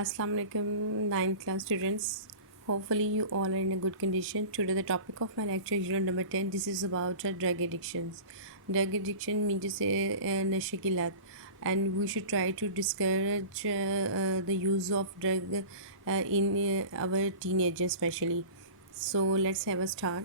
Assalamu alaikum, 9th class students. Hopefully you all are in a good condition. Today the topic of my lecture unit number 10. This is about drug addictions. Drug addiction means to say nashe ki lat, and we should try to discourage the use of drug in our teenagers especially. So let's have a start.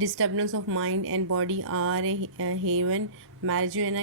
disturbance of mind and body are heroin, marijuana,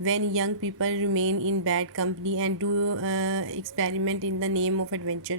when young people remain in bad company and do experiment in the name of adventure.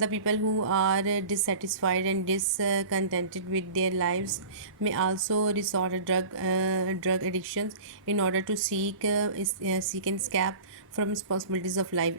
The people who are dissatisfied and discontented with their lives may also resort to drug addictions in order to seek and escape from responsibilities of life.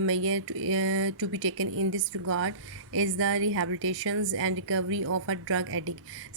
measure to be taken in this regard is the rehabilitations and recovery of a drug addict.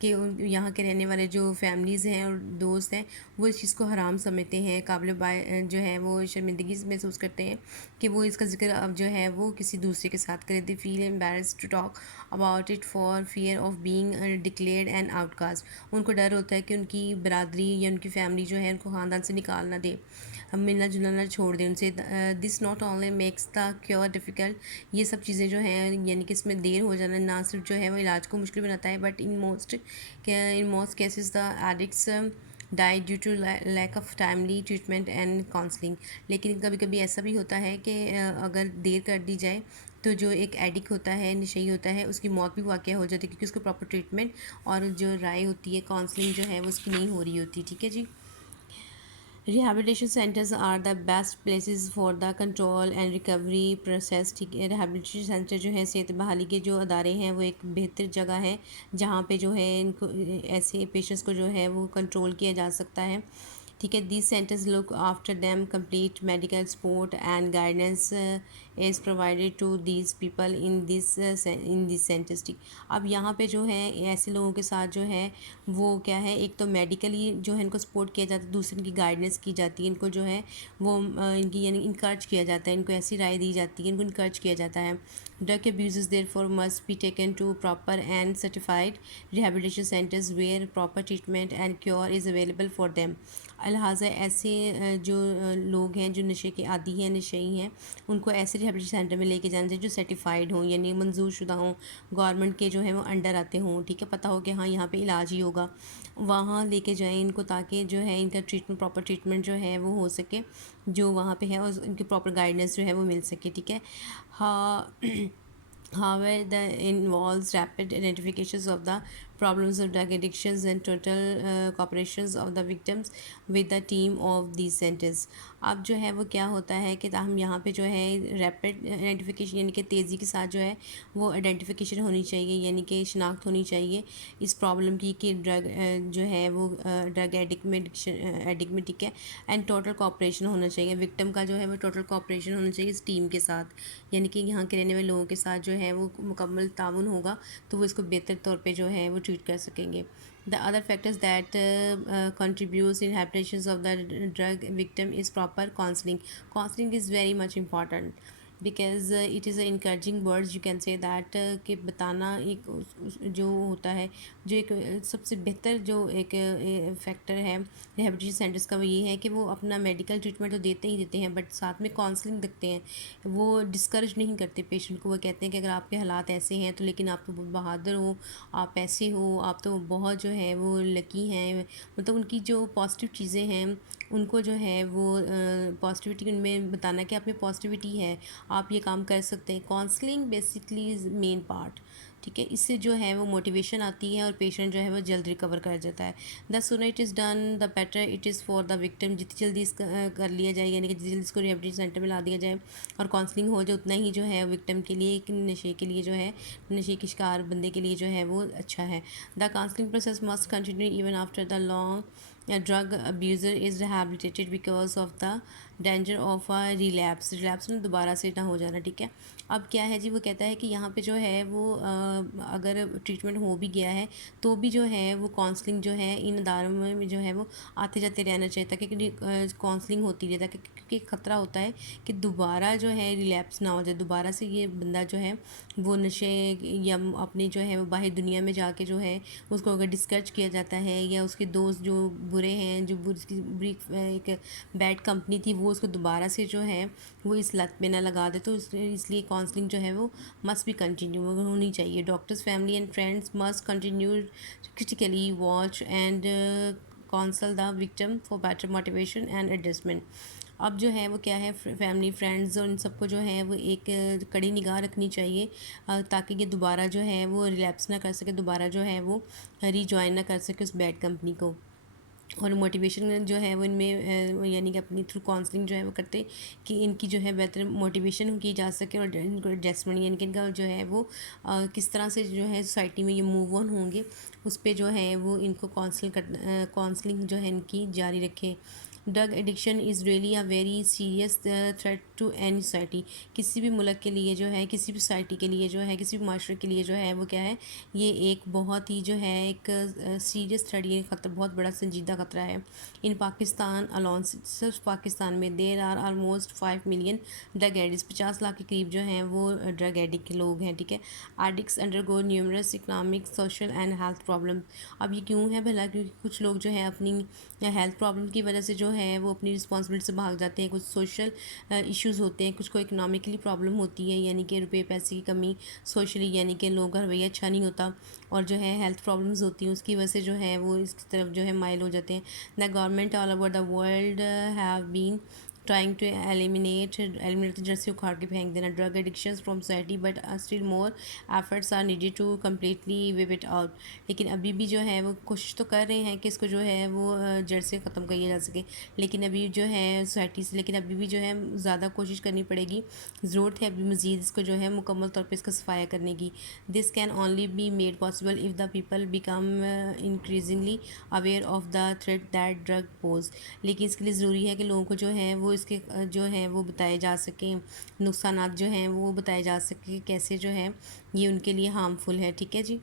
کہ یہاں کے رہنے والے جو families ہیں اور دوست ہیں وہ اس چیز کو حرام سمجھتے ہیں، قابل جو ہے وہ شرمندگی محسوس کرتے ہیں کہ وہ اس کا ذکر اب جو ہے وہ کسی دوسرے کے ساتھ کرے. They feel embarrassed to talk about it for fear of being declared and آؤٹ کاسٹ. ان کو ڈر ہوتا ہے کہ ان کی برادری یا ان کی فیملی جو ہے ان کو خاندان سے نکال نہ دے، ہم ملنا جلنا نہ چھوڑ دیں ان سے. This not only makes the cure difficult. یہ سب چیزیں جو ہیں یعنی کہ اس میں دیر ہو جانا نہ صرف جو ہے وہ علاج کو مشکل بناتا ہے، but in most cases the addicts die due to lack of timely treatment and counselling. لیکن کبھی کبھی ایسا بھی ہوتا ہے کہ اگر دیر کر دی جائے تو جو ایک ایڈک ہوتا ہے، نشئی ہوتا ہے، اس کی موت بھی واقع ہو جاتی ہے کیونکہ اس کو پراپر ٹریٹمنٹ اور جو رائے ہوتی ہے، کاؤنسلنگ جو ہے وہ اس کی نہیں ہو رہی ہوتی. ٹھیک ہے جی. Rehabilitation centres are the best places for the control and recovery process. ٹھیک ہے، ریہیبلیٹیشن سینٹر جو ہے صحت بحالی کے جو ادارے ہیں وہ ایک بہتر جگہ ہے جہاں پہ جو ہے ان کو ایسے پیشنٹس کو جو ہے وہ کنٹرول کیا جا سکتا ہے. ٹھیک ہے. These centres look after them complete medical support and guidance is provided to these people in these centres. ٹھیک. اب یہاں پہ جو ہے ایسے لوگوں کے ساتھ جو ہے وہ کیا ہے، ایک تو میڈیکلی جو ہے ان کو سپورٹ کیا جاتا ہے، دوسرے ان کی گائیڈنس کی جاتی ہے، ان کو جو ہے وہ ان کی یعنی انکرج کیا جاتا ہے، ان کو ایسی رائے دی جاتی ہے، ان کو انکرج کیا جاتا ہے. Drug abusers therefore must be taken to proper and certified rehabilitation centres where proper treatment and cure is available for them. لہٰذا ایسے جو لوگ ہیں جو نشے کے عادی ہیں، نشئی ہیں، ان کو ایسے ریہیبلیٹیشن سینٹر میں لے کے جانا چاہیے جو سرٹیفائڈ ہوں، یعنی منظور شدہ ہوں، گورنمنٹ کے جو ہے وہ انڈر آتے ہوں. ٹھیک ہے، پتہ ہو کہ ہاں یہاں پہ علاج ہی ہوگا، وہاں لے کے جائیں ان کو تاکہ جو ہے ان کا ٹریٹمنٹ پراپر ٹریٹمنٹ جو ہے وہ ہو سکے جو وہاں پہ ہے، اور ان کی پراپر گائیڈنس جو ہے وہ مل سکے. ٹھیک ہے. ہاں. However, the involves rapid identifications of the problems of drug addictions and total cooperations of the victims with the team of these centers. اب جو ہے وہ کیا ہوتا ہے کہ ہم یہاں پہ جو ہے ریپڈ آئیڈینٹیفیکیشن یعنی کہ تیزی کے ساتھ جو ہے وہ آئیڈینٹیفیکیشن ہونی چاہیے، یعنی کہ شناخت ہونی چاہیے اس پرابلم کی کہ ڈرگ جو ہے وہ ڈرگ ایڈکٹ میں ٹھیک ہے. اینڈ ٹوٹل کوآپریشن ہونا چاہیے، وکٹم کا جو ہے وہ ٹوٹل کوآپریشن ہونا چاہیے اس ٹیم کے ساتھ، یعنی کہ یہاں کے رہنے والے لوگوں کے ساتھ جو ہے وہ مکمل تعاون ہوگا تو وہ اس کو بہتر طور پہ جو ہے وہ ٹریٹ کر سکیں گے. The other factors that contributes in rehabilitation of the drug victim is proper counseling. Counseling is very much important because it is encouraging words, you can say that کہ بتانا ایک جو ہوتا ہے، جو ایک سب سے بہتر جو ایک فیکٹر ہے ریہیبلیٹیشن سینٹرز کا وہ یہ ہے کہ وہ اپنا میڈیکل ٹریٹمنٹ تو دیتے ہی دیتے ہیں بٹ ساتھ میں کاؤنسلنگ دیتے ہیں. وہ ڈسکریج نہیں کرتے پیشنٹ کو، وہ کہتے ہیں کہ اگر آپ کے حالات ایسے ہیں تو لیکن آپ تو بہت بہادر ہو، آپ ایسے ہو، آپ تو بہت جو ہے وہ لکی ہیں، مطلب ان کی جو پازیٹیو چیزیں ہیں ان کو جو ہے وہ پازیٹیوٹی ان میں بتانا کہ آپ میں پازیٹیوٹی ہے، آپ یہ کام کر سکتے ہیں. Counselling basically is main part. ٹھیک ہے. اس سے جو ہے وہ موٹیویشن آتی ہے اور پیشنٹ جو ہے وہ جلد ریکور کر جاتا ہے. The sooner it is done the better it is for the victim. جتنی جلدی اس کا کر لیا جائے، یعنی کہ جتنی جلدی اس کو ریہیبلیٹیشن سینٹر میں لا دیا جائے اور کاؤنسلنگ ہو جائے، اتنا ہی جو ہے وکٹم کے لیے، ایک نشے کے لیے جو ہے، نشے کے شکار بندے کے لیے جو ہے وہ اچھا ہے. The counselling process must continue even after the long drug abuser is rehabilitated because of the danger of relapse میں دوبارہ سے نہ ہو جانا. ٹھیک ہے. اب کیا ہے جی، وہ کہتا ہے کہ یہاں پہ جو ہے وہ اگر ٹریٹمنٹ ہو بھی گیا ہے تو بھی جو ہے وہ کاؤنسلنگ جو ہے ان اداروں میں جو ہے وہ آتے جاتے رہنا چاہیے تاکہ کاؤنسلنگ ہوتی رہے، تاکہ کیونکہ ایک خطرہ ہوتا ہے کہ دوبارہ جو ہے ریلیپس نہ ہو جائے، دوبارہ سے یہ بندہ جو ہے وہ نشے یا اپنی جو ہے وہ باہر دنیا میں جا کے جو ہے اس کو اگر ڈسکرج کیا جاتا ہے یا اس کے دوست جو برے ہیں، جو بری ایک بیڈ کمپنی تھی، وہ اس کو دوبارہ سے جو ہے وہ اس لت میں نہ لگا دے، تو اس لیے کاؤنسلنگ جو ہے وہ مسٹ بھی کنٹینیو ہونی چاہیے. Doctors family and friends must continue critically watch and council the victim for better motivation and adjustment. اب جو ہے وہ کیا ہے، فیملی فرینڈز اور ان سب کو جو ہے وہ ایک کڑی نگاہ رکھنی چاہیے تاکہ یہ دوبارہ جو ہے وہ ریلیپس نہ کر سکے، دوبارہ جو ہے وہ ری جوائن نہ کر سکے اس بیڈ کمپنی کو. اور موٹیویشن جو ہے وہ ان میں یعنی کہ اپنی تھرو کاؤنسلنگ جو ہے وہ کرتے کہ ان کی جو ہے بہتر موٹیویشن کی جا سکے اور ان کو ایڈجسٹمنٹ یعنی کہ ان کا جو ہے وہ کس طرح سے جو ہے سوسائٹی میں یہ موو آن ہوں گے، اس پہ جو ہے وہ ان کو کاؤنسلنگ جو ہے ان کی جاری رکھے. Drug addiction is really a very serious threat to any society. کسی بھی ملک کے لیے جو ہے، کسی بھی سوسائٹی کے لیے جو ہے، کسی بھی معاشرے کے لیے جو ہے وہ کیا ہے، یہ ایک بہت ہی جو ہے ایک سیریس تھریٹ، یہ خطرہ بہت بڑا سنجیدہ خطرہ ہے. ان پاکستان الون، صرف پاکستان میں there are almost 5 million drug addicts, 50 lakh کے قریب جو ہیں وہ ڈرگ ایڈکٹ کے لوگ ہیں. ٹھیک ہے. Addicts under go numerous economic, social and health problem. اب یہ کیوں ہے بھلا؟ کیونکہ کچھ لوگ جو ہے اپنی ہیلتھ پرابلم کی وجہ سے جو ہے وہ اپنی رسپانسبلٹی سے بھاگ جاتے ہیں. کچھ سوشل ایشوز ہوتے ہیں، کچھ کو اکنامکلی پرابلم ہوتی ہے، یعنی کہ روپے پیسے کی کمی. سوشلی یعنی کہ لوگوں کا رویہ اچھا نہیں ہوتا، اور جو ہے ہیلتھ پرابلمز ہوتی ہیں، اس کی وجہ سے جو ہے وہ اس کی طرف جو ہے مائل ہو جاتے ہیں. The government all over the world have been trying to eliminate جڑ سے اکھاڑ کے پھینک دینا drug addictions from society, but still more efforts are needed to completely wipe it out. لیکن ابھی بھی جو ہے وہ کوشش تو کر رہے ہیں کہ اس کو جو ہے وہ جڑ سے ختم کیا جا سکے، لیکن ابھی جو ہے سوسائٹی سے، لیکن ابھی بھی جو ہے زیادہ کوشش کرنی پڑے گی. ضرورت ہے ابھی مزید اس کو جو ہے مکمل طور پہ اس کا صفایا کرنے کی. This can only be made possible if the people become increasingly aware of the threat that drug pose. لیکن اس کے لیے ضروری ہے کہ لوگوں کو جو ہے وہ اس کے جو ہے وہ بتائے جا سکیں، نقصانات جو ہیں وہ بتائے جا سکیں، کیسے جو ہے یہ ان کے لیے ہارمفل ہے. ٹھیک ہے جی.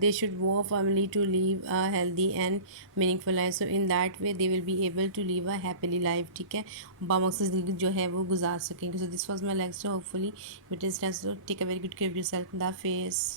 They should vow firmly to live a healthy and meaningful life, so in that way they will be able to live a happily life. ٹھیک ہے. بامقصد زندگی جو ہے وہ گزار سکیں گے. So this was my lecture. Hopefully it is nice to take a very good care of yourself. اللہ حافظ.